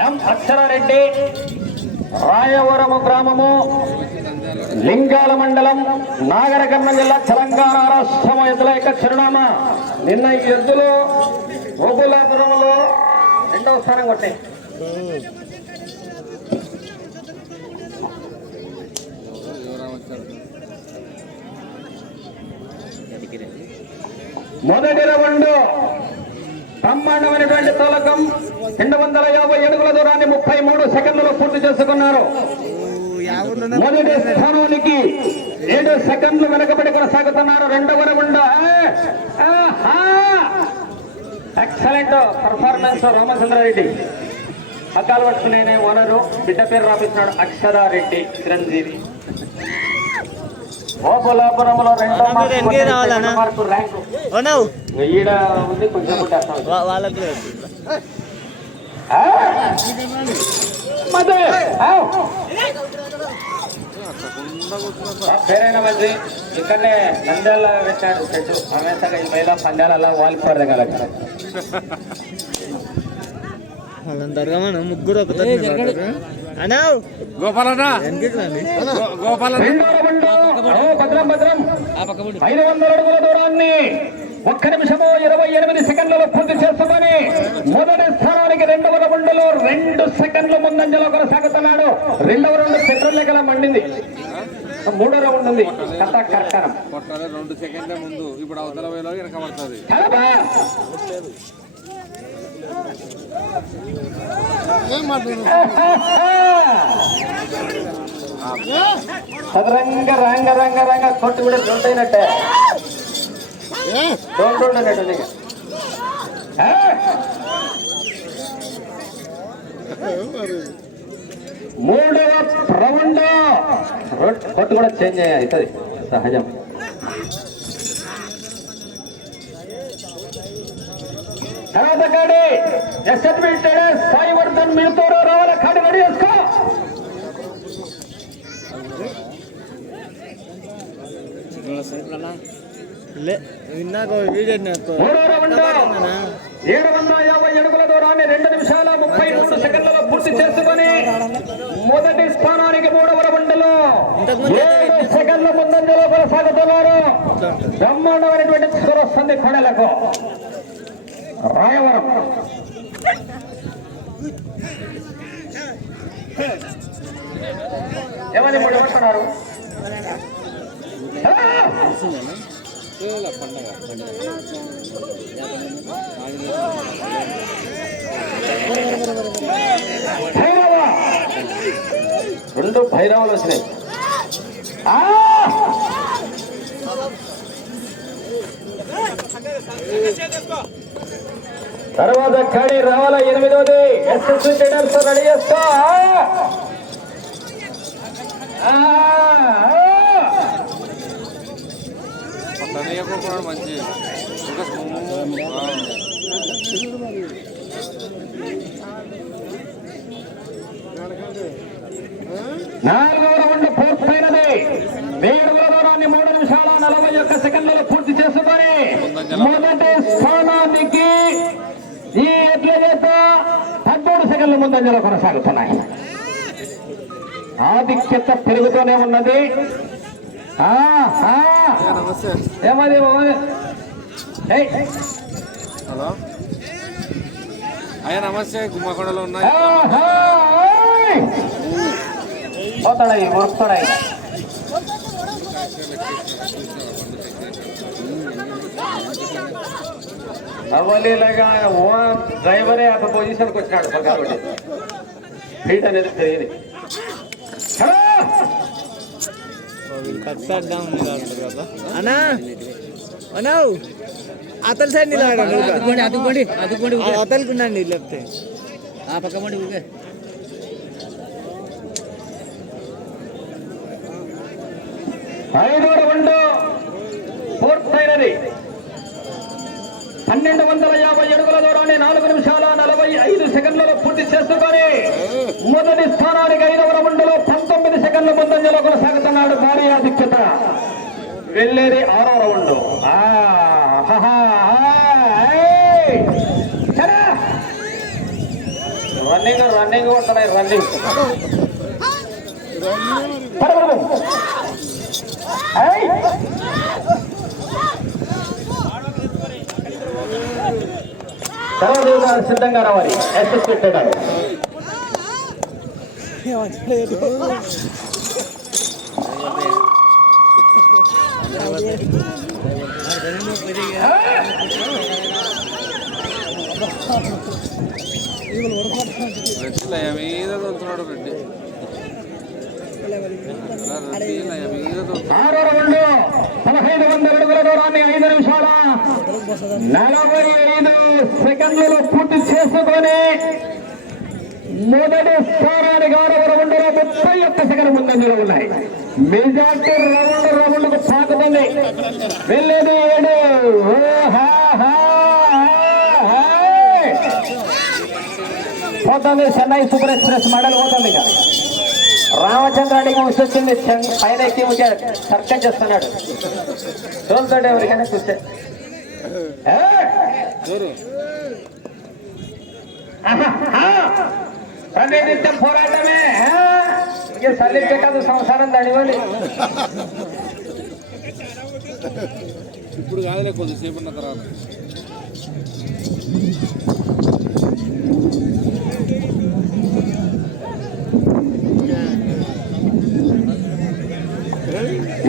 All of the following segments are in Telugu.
ఎం అక్షరారెడ్డి రాయవరము గ్రామము లింగాల మండలం నాగరకర్ణ జిల్లా తెలంగాణ రాష్ట్రం ఎద్దుల యొక్క చిరునామా. నిన్న ఈ ఎద్దులు గోపులాపురంలో రెండవ స్థానం కొట్టాయి. మొదటి రౌండ్ బ్రహ్మాండమైనటువంటి తోలకం రెండు వందల యాభై అడుగుల దూరాన్ని ముప్పై మూడు సెకండ్లలో పూర్తి చేసుకున్నారు. మొదటి స్థానానికి ఏడు సెకండ్లు వెనకబడి కొనసాగుతున్నారు. రెండవ రౌండ్ ఎక్సలెంట్ పర్ఫార్మెన్స్ రామచంద్రారెడ్డి. పగ్గాలు పట్టుకునే ఓనరు. బిడ్డ పేరు రాపిస్తున్నాడు అక్షరారెడ్డి చిరంజీవి. రెండో మార్కు మార్కు ర్యాంకు. ఈడ ఉంది కొంచెం పేరైన మంది ఇక్కడనే నంద్యాల పెట్టాడు చెట్టు అమెరికా ఈ మహిళా పందాలలో వాలిపోరు కదా ముగ్గురు ఒక భద్రం భద్రం ఐదు వందల అడుగుల దూరాన్ని ఒక్క నిమిషము ఇరవై ఎనిమిది సెకండ్లలో పూర్తి చేస్తామని మొదటి స్థానానికి రెండవ రౌండ్లో రెండు సెకండ్ల ముందంజలో కొనసాగుతున్నాడు రెండవ రౌండ్ పెట్రోల్ లెక్కల మండింది. మూడో రౌండ్ ఉంది. కథ కర్కరం. రెండు సెకండ్ల ముందు. ఇప్పుడు అవతల వేలో. సదరంగ రంగ రంగ రంగ కొట్టి కూడా దొండైనట్టే దొండుండనట్టు నీకు. ఆ? మూడవ రౌండ్ రొట్- కొట్టు కూడా చేంజ్ అవుతుంది సహజం తర్వాత కాడి ఎస్ఎస్బి టెడస్ సాయి వర్ధన్ మిగతారు రావాలి కాడి రెడీ చేసుకో లే విన్నాక వీడియో నాకు మూడో రౌండ్ ఏడు వందల యాభై అడుగుల దూరాన్ని రెండు నిమిషాల ముప్పై మూడు సెకండ్లలో పూర్తి చేసుకొని మొదటి స్థానానికి మూడవ రౌండ్లో ఏడు సెకండ్ల ముందంజలో కొనసాగుతున్నారు. బ్రహ్మాండమైనటువంటి స్కోర్ వస్తుంది కొడలకు రాయవరం. ఏమని ఇప్పుడు ఏమంటున్నారు ఆ! భైరవ రెండు భైరవాలు వచ్చినాయి. తర్వాత ఖాళీ రావాల ఎనిమిదవది ఎస్ఎస్సి ట్రేడర్స్ రెడీ చేసుకో. మంచి ఇంకా స్మూత్. ఆ. నాలుగవ రౌండ్ పూర్తయినది. వేడుగుల దూరాన్ని మూడు నిమిషాల నలభై ఒక్క సెకండ్లలో పూర్తి చేసుకొని మొదటి స్థానానికి ఈ ఎడ్ల చేత పదమూడు సెకండ్ల ముందంజలో కొనసాగుతున్నాయి. ఆధిక్యత పెరుగుతూనే ఉన్నది. ఏమది హలో. అయ్యా నమస్తే. గుమ్మకొండలో ఉన్నాయి. పోతాడా ఈ ఉరుకుతాడా ఈ? అవలీలగా ఓ డ్రైవరే ఆ పొజిషన్కి వచ్చినాడు కాబట్టి ఫీట్ అనేది కదా అన్నా! అనవ్ అతల సైడ్ నిలబడండి అదుకోండి అదుకోండి అదుకోండి అతలుకుండండి లేకపోతే. ఆ పక్క పండి ఊగే ఐదు రౌండ్ పూర్తయినది. పన్నెండు వందల యాభై అడుగుల దూరాన్ని నాలుగు నిమిషాల నలభై ఐదు సెకండ్లలో పూర్తి చేసుకొని మొదటి స్థానానికి ఐదవ రౌండ్లో పంతొమ్మిది సెకండ్ల ముందంజలో కొనసాగుతున్నాడు భారీ ఆధిక్యత. వెళ్ళేది ఆరో రౌండ్. ఆ, రన్నింగ్ రన్నింగ్. రన్నింగ్. సిద్ధంగా రావాలి ఎస్ఎస్ మీద తోలుతున్నాడు ఆరో రౌండ్ పదహైదు వందల అడుగుల దూరాన్ని ఐదు నిమిషాల నలభై ఐదు సెకండ్లలో పూర్తి చేసుకొని మొదటి స్థానాన్ని గౌరవ రౌండ్లో ముప్పై ఒక్క సెకండ్ ముందంజలో ఉన్నాయి. మెజార్టీ రౌండ్ రౌండ్కు సాగుతుంది వెళ్ళేది ఏడు. పోతుంది చెన్నై సూపర్ ఎక్స్ప్రెస్ మోడల్ పోతుంది ఇక. రామచంద్రానికి వచ్చింది పైన ఎక్కి సర్కం చేస్తున్నాడు. తోలుతాడు ఎవరికైనా చూస్తే. ఏ? చూడు ఆహా, ఆ. ప్రతినిత్యం పోరాటమే ఆ. ఇక సల్లికే కాదు సంసారం దానివ్వండి ఇప్పుడు కాదులే కొద్దిసేపు ఉన్న తర్వాత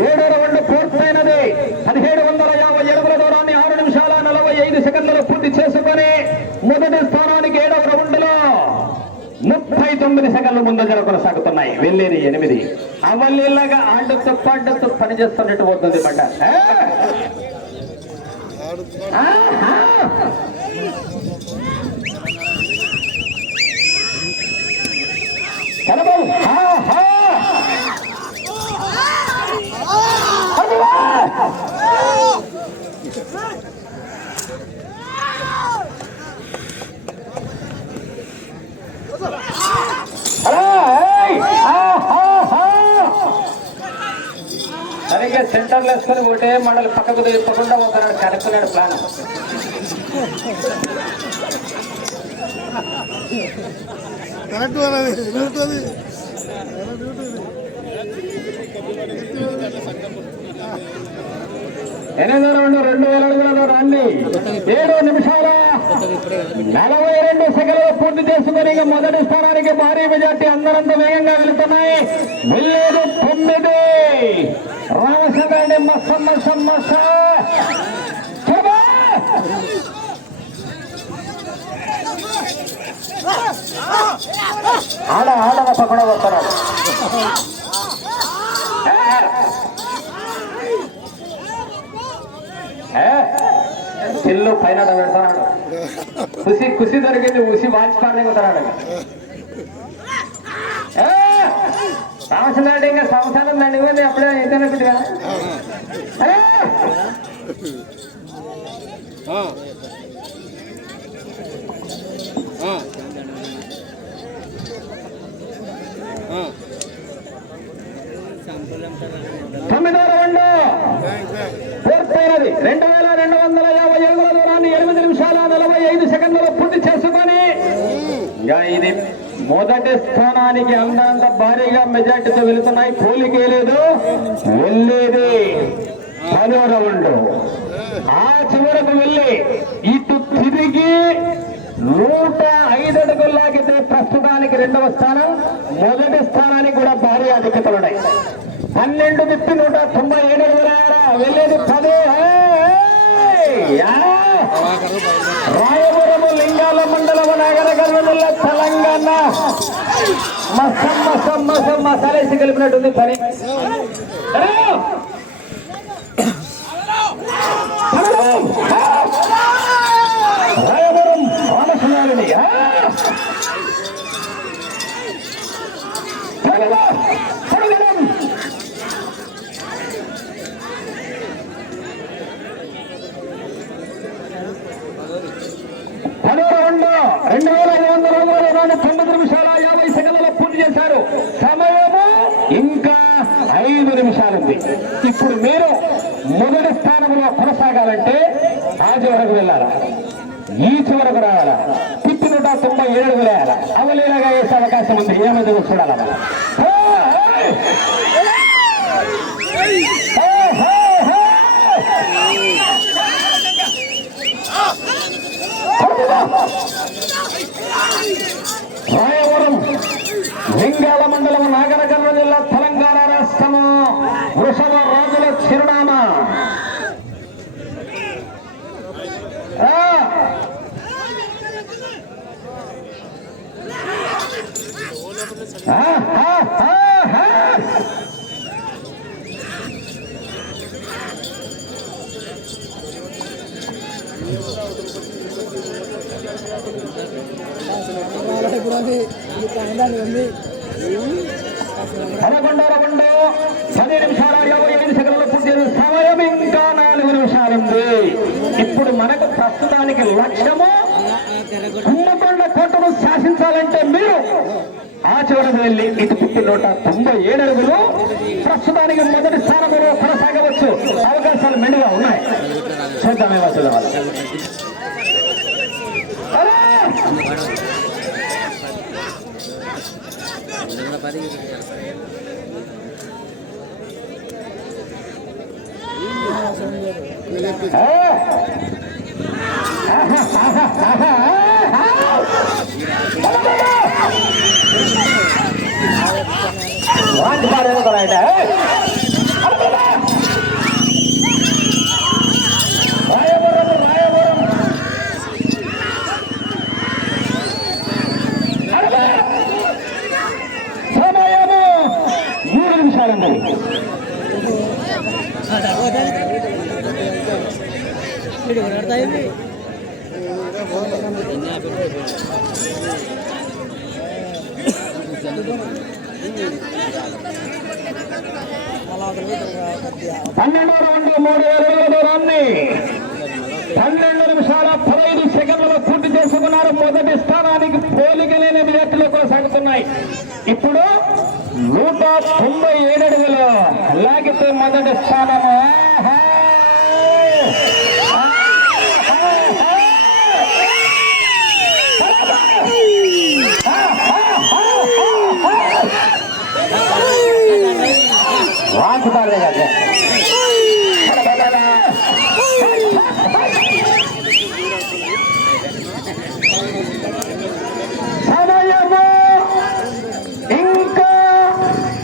ఏడో రౌండ్ పూర్తయినది పదిహేడు వందల యాభై ఎడుగుల దూరాన్ని ఆరు నిమిషాల నలభై ఐదు సెకండ్లలో పూర్తి చేసుకొని మొదటి స్థానానికి ఏడవ రౌండ్లో ఎనిమిది సెకండ్లు సెకండ్ల ముందంజలో కొనసాగుతున్నాయి. వెళ్ళేది ఎనిమిది. అవలీలగా ఆడుతూ పని పనిచేస్తున్నట్టు పోతుంది బండ ఏ? వేసుకొని ఒకటే మండలి పక్కకు తిప్పకుండా పోతున్నాడు కనుక్కున్నాడు ప్లాన్. ఎనిమిది రెండు రెండు వేల అడుగులలో రండి. ఏడు నిమిషాల నలభై రెండు సెకండ్లు పూర్తి చేసుకుని మొదటి స్థానానికి భారీ మెజార్టీ అందరంత వేగంగా వెళుతున్నాయి. వెళ్ళేది తొమ్మిది. రామచంద్రాన్ని మస్స మస్స మస్స ఆడ ఆడ పక్కన వస్తున్నాడు ఏ? చిల్లు పైన పెడతాడు. కుసి కుసి దొరికింది ఉసి వాచిపాడిని పోతున్నాడు రామచంద్ర ఇంకా సంవత్సరం ఇవ్వండి అప్పుడే. ఆ. తొమ్మిదో రౌండ్. పూర్తయినది. రెండు వేల రెండు వందల యాభై అడుగుల దూరాన్ని ఎనిమిది నిమిషాల నలభై ఐదు సెకండ్లలో పూర్తి చేసుకొని ఇది మొదటి స్థానానికి అందంత భారీగా మెజార్టీతో వెళుతున్నాయి. పోలికే లేదు. వెళ్ళేది పదో రౌండ్. ఆ చివరకు వెళ్ళి ఇటు తిరిగి నూట ఐదు అడుగులు లాగితే ప్రస్తుతానికి రెండవ స్థానం. మొదటి స్థానానికి కూడా భారీ ఆధిక్యతలు ఉన్నాయి. పన్నెండు తిప్పి నూట తొంభై ఏడు వెళ్ళేది పదే మసం మసం మసం మసాలేసి కలిపినట్టుంది పని అరే! రాయవరం రామసునారిని పదో రౌండ్ రెండు వేల ఐదు వందల రోజుల రెండు తొమ్మిది నిమిషాల యాభై సెకండ్లలో పూర్తి చేశారు సమయము ఇంకా ఐదు నిమిషాలుంది ఇప్పుడు మీరు మొదటి స్థానంలో కొనసాగాలంటే ఆ చివరకు వెళ్ళాలా? ఈ చివరకు రావాలా? పిచ్చి నూట తొంభై ఏడు అడుగులే అవలీలగా వేసే అవకాశం ఉంది. ఏమైతే చూడాలి మనం. హే, హే! హే, హే, హే! రాయవరం లింగాల మండలం నాగరకర్ణ జిల్లా తెలంగాణ రాష్ట్రము వృషభ రాజుల చిరునామా ఆ! ఆ, ఆ, ఆ, ఆ! పదకొండవ రౌండ్ పది నిమిషాల ఇరవై ఐదు సెకండ్లు పూర్తి సమయం ఇంకా నాలుగు నిమిషాలుంది ఇప్పుడు మనకు ప్రస్తుతానికి లక్ష్యము కుంభకొండ కోటను శాసించాలంటే మీరు ఆ చివరకు వెళ్ళి ఇటు పుట్టి నూట తొంభై ఏడు అడుగులు ప్రస్తుతానికి మొదటి స్థానంలో కొనసాగవచ్చు. విషయాలు మెండుగా ఉన్నాయి. చూద్దాం ఏమవుతుందో వాళ్ళు. అరే! పది పాడేదో కదా అయితే రాయవరం రాయవరం సమయము మూడు నిమిషాలండి పన్నెండు రెండు మూడు వేల దూరాన్ని పన్నెండు నిమిషాల పదహైదు సెకండ్లలో పూర్తి చేసుకున్నారు మొదటి స్థానానికి పోలిక లేని విద్యార్థులు కొనసాగుతున్నాయి ఇప్పుడు నూట తొంభై ఏడు అడుగులు లాగితే మొదటి స్థానము వాంచుతారు కదా సమయము ఇంకా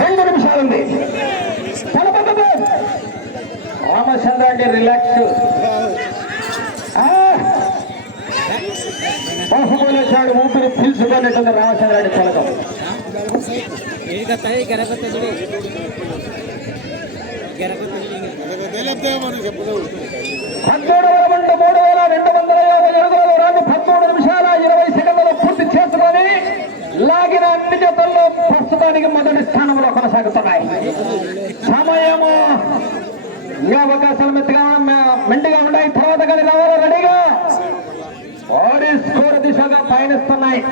రెండు నిమిషాలుంది తలపక్కదు రామచంద్ర అంటే రిలాక్స్ బాహుబలేశాడు ఊపిరి పీల్చుకున్నట్టుంది రామచంద్రాడి పలకం ఏడికొస్తాయి గెరకొత్తది మూడు వేల రెండు వందల యాభై అడుగుల దూరాన్ని పదమూడు నిమిషాల ఇరవై సెకండ్లలో పూర్తి చేసుకొని లాగిన అన్ని జతల్లో ప్రస్తుతానికి మొదటి స్థానంలో కొనసాగుతున్నాయి సమయము ఇంకా అవకాశాలు మెత్తగా మెండుగా ఉన్నాయి తర్వాత కానీ రావాలి రెడీగా. ఓడి స్కోర్ దిశగా పయనిస్తున్నాయి.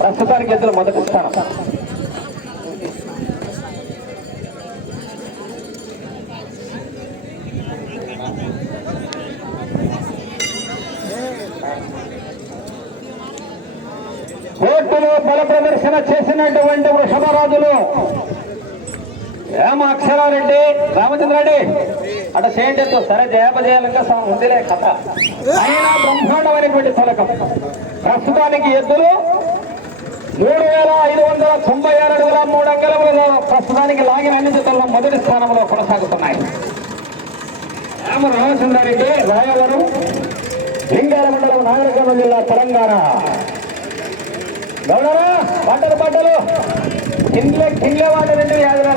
ప్రస్తుతానికి ఇద్దరు మొదటి స్థానం. కోర్టులో బల ప్రదర్శన చేసినటువంటి వృషభరాజులు రామ అక్షరారెడ్డి రామచంద్రారెడ్డి. అట చేయండి సరే జయపజయాలంగా ఉందిలే కథ. అయినా బ్రహ్మాండమైనటువంటి ఫలకం ప్రస్తుతానికి ఎద్దులు మూడు వేల ఐదు వందల తొంభై ఆరు అడుగుల మూడు అంకెల ప్రస్తుతానికి లాగిన అన్ని జతల్లో మొదటి స్థానంలో కొనసాగుతున్నాయి. రామ రామచంద్రారెడ్డి రాయవరం లింగాల మండలం నాగరికర్ణ జిల్లా తెలంగాణ. గౌడరా బట్టలు బట్టలు కింద కింద వాటి రెండు యాదరా